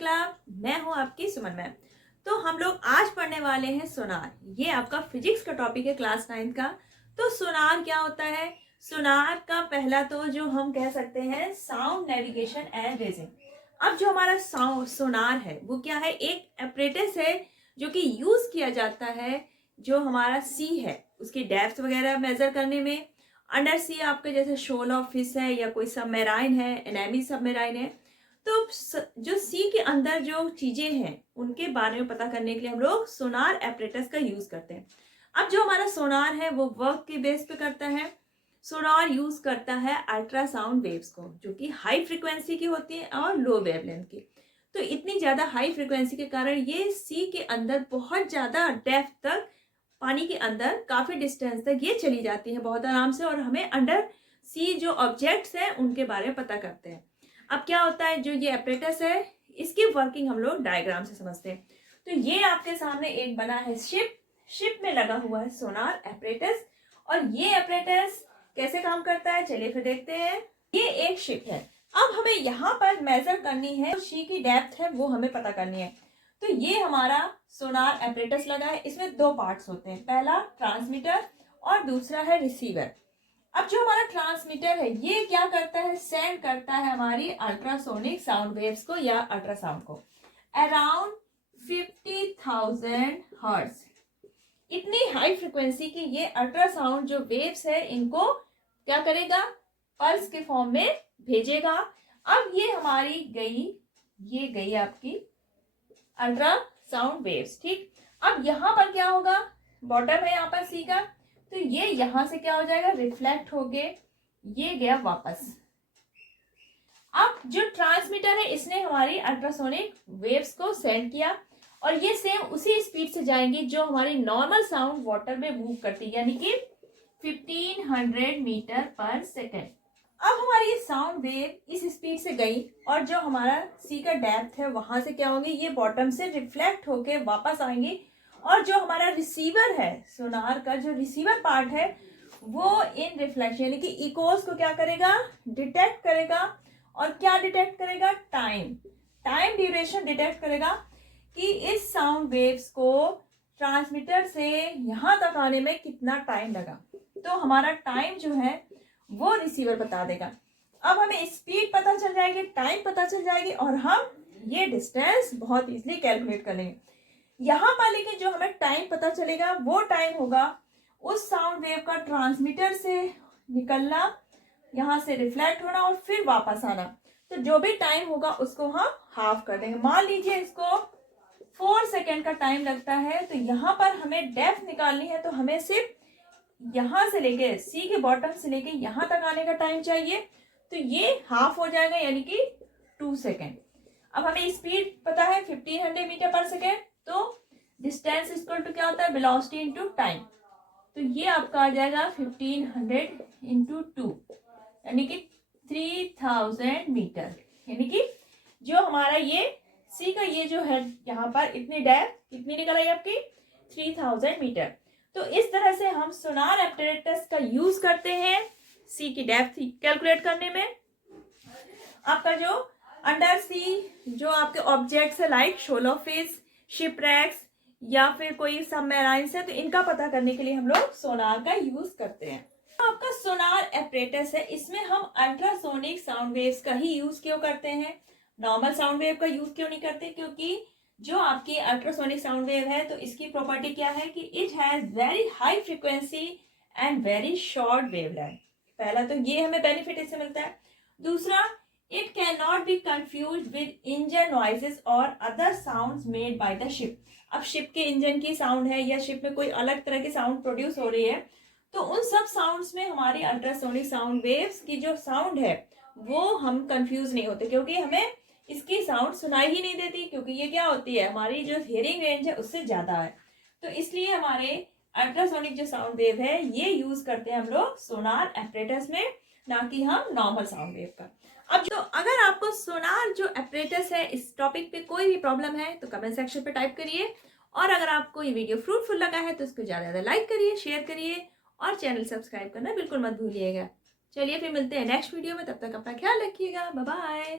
Club. मैं हूं आपकी सुमन मैम। तो हम लोग आज पढ़ने वाले हैं सोनार। ये आपका फिजिक्स का टॉपिक है क्लास 9 का। तो सोनार क्या होता है? सोनार का पहला तो जो हम कह सकते हैं साउंड नेविगेशन एंड रेजिंग। अब जो हमारा सोनार है वो क्या है? एक एपरेटस है जो कि यूज किया जाता है जो हमारा सी है उसकी डेप्थ वगैरह मेजर करने में। अंडर सी आपके जैसे शोल ऑफ फिश है या कोई सबमेराइन है, एनेमी सबमेराइन है। तो जो सी के अंदर जो चीजें हैं उनके बारे में पता करने के लिए हम लोग सोनार एपरेटस का यूज करते हैं। अब जो हमारा सोनार है वो वर्क के बेस पे करता है। सोनार यूज करता है अल्ट्रासाउंड वेव्स को जो कि हाई फ्रिक्वेंसी की होती है और लो वेवलेंथ की। तो इतनी ज्यादा हाई फ्रिक्वेंसी के कारण ये सी के अंदर बहुत ज्यादा डेप्थ तक, पानी के अंदर काफी डिस्टेंस तक ये चली जाती है बहुत आराम से, और हमें अंडर सी जो ऑब्जेक्ट्स हैं उनके बारे में पता करते हैं। अब क्या होता है, जो ये एपरेटस है इसकी वर्किंग हम लोग डायग्राम से समझते हैं। तो ये आपके सामने एक बना है शिप में लगा हुआ है सोनार एपरेटस। और ये एपरेटस कैसे काम करता है चलिए फिर देखते हैं। ये एक शिप है। अब हमें यहाँ पर मेजर करनी है, सी की डेप्थ है वो हमें पता करनी है। तो ये हमारा सोनार एपरेटस लगा है। इसमें दो पार्ट्स होते हैं, पहला ट्रांसमीटर और दूसरा है रिसीवर। अब जो हमारा ट्रांसमीटर है ये क्या करता है? सेंड करता है हमारी अल्ट्रासोनिक साउंड वेव्स को या अल्ट्रासाउंड को अराउंड 50,000 हर्ट्ज। इतनी हाई फ्रिक्वेंसी की ये अल्ट्रासाउंड जो वेव्स है इनको क्या करेगा? पल्स के फॉर्म में भेजेगा। अब ये हमारी ये गई आपकी अल्ट्रासाउंड वेव्स, ठीक। अब यहाँ पर क्या होगा? बॉटम है यहाँ पर सी का, तो ये यहां से क्या हो जाएगा? रिफ्लेक्ट होके ये गया वापस। अब जो ट्रांसमीटर है इसने हमारी अल्ट्रासोनिक वेव्स को सेंड किया और ये सेम उसी स्पीड से जाएंगी जो हमारी नॉर्मल साउंड वाटर में मूव करती है, यानी कि 1500 मीटर पर सेकेंड। अब हमारी ये साउंड वेव इस स्पीड से गई और जो हमारा सी का डेप्थ है वहां से क्या होगी? ये बॉटम से रिफ्लेक्ट होके वापस आएंगी। और जो हमारा रिसीवर है सोनार का, जो रिसीवर पार्ट है वो इन रिफ्लेक्शन यानी कि इकोस को क्या करेगा? डिटेक्ट करेगा। और क्या डिटेक्ट करेगा? टाइम ड्यूरेशन डिटेक्ट करेगा कि इस साउंड वेव्स को ट्रांसमीटर से यहां तक आने में कितना टाइम लगा। तो हमारा टाइम जो है वो रिसीवर बता देगा। अब हमें स्पीड पता चल जाएगी, टाइम पता चल जाएगी और हम ये डिस्टेंस बहुत इजीली कैलकुलेट कर लेंगे। यहाँ पर लेकिन जो हमें टाइम पता चलेगा वो टाइम होगा उस साउंड वेव का ट्रांसमीटर से निकलना, यहाँ से रिफ्लेक्ट होना और फिर वापस आना। तो जो भी टाइम होगा उसको हम हाफ कर देंगे। मान लीजिए इसको 4 सेकेंड का टाइम लगता है, तो यहाँ पर हमें डेप्थ निकालनी है, तो हमें सिर्फ यहाँ से लेके सी के बॉटम से लेके यहाँ तक आने का टाइम चाहिए। तो ये हाफ हो जाएगा यानी कि 2 सेकेंड। अब हमें स्पीड पता है 1500 मीटर पर सेकेंड, तो डिस्टेंस इक्वल टू क्या होता है? Velocity into time. तो ये आपका आ जाएगा 1500 इंटू 2 यानी कि 3000 मीटर। यानी कि जो हमारा ये सी का ये जो है यहाँ पर इतनी डेप्थ कितनी निकल आई आपकी? 3000 मीटर। तो इस तरह से हम सोनार एपरेटस का यूज करते हैं सी की डेप्थ कैलकुलेट करने में। आपका जो अंडर सी जो आपके ऑब्जेक्ट्स है लाइक शोल ऑफ फिश, शिपरैक्स या फिर कोई सबमेराइन्स है, तो इनका पता करने के लिए हम लोग सोनार का यूज करते हैं। तो आपका सोनार एपरेटस है, इसमें हम अल्ट्रासोनिक साउंड वेव्स का ही यूज क्यों करते हैं? नॉर्मल साउंड वेव का यूज क्यों नहीं करते? क्योंकि जो आपकी अल्ट्रासोनिक साउंड वेव है तो इसकी प्रॉपर्टी क्या है कि it has very high frequency and very short wavelength. पहला तो ये हमें बेनिफिट इससे मिलता है। दूसरा, it can not be confuse with engine noises और other sounds made by the ship. अब शिप के इंजन की साउंड है या शिप में कोई अलग तरह की साउंड प्रोड्यूस हो रही है, तो उन सब साउंड्स में हमारी अल्ट्रासोनिक साउंड वेव्स की जो साउंड है वो हम कंफ्यूज नहीं होते, क्योंकि हमें इसकी साउंड सुनाई ही नहीं देती, क्योंकि ये क्या होती है? हमारी जो हियरिंग रेंज है उससे ज्यादा है। तो इसलिए हमारे अल्ट्रासोनिक जो साउंड वेव है ये यूज करते हैं हम लोग सोनार एपरेटस में, ना कि हम नॉर्मल साउंड वेव का। अब जो अगर आपको सोनार जो एपरेटस है इस टॉपिक पे कोई भी प्रॉब्लम है तो कमेंट सेक्शन पे टाइप करिए। और अगर आपको ये वीडियो फ्रूटफुल लगा है तो इसको ज्यादा ज्यादा लाइक करिए, शेयर करिए और चैनल सब्सक्राइब करना बिल्कुल मत भूलिएगा। चलिए फिर मिलते हैं नेक्स्ट वीडियो में, तब तक अपना ख्याल रखिएगा। Bye bye.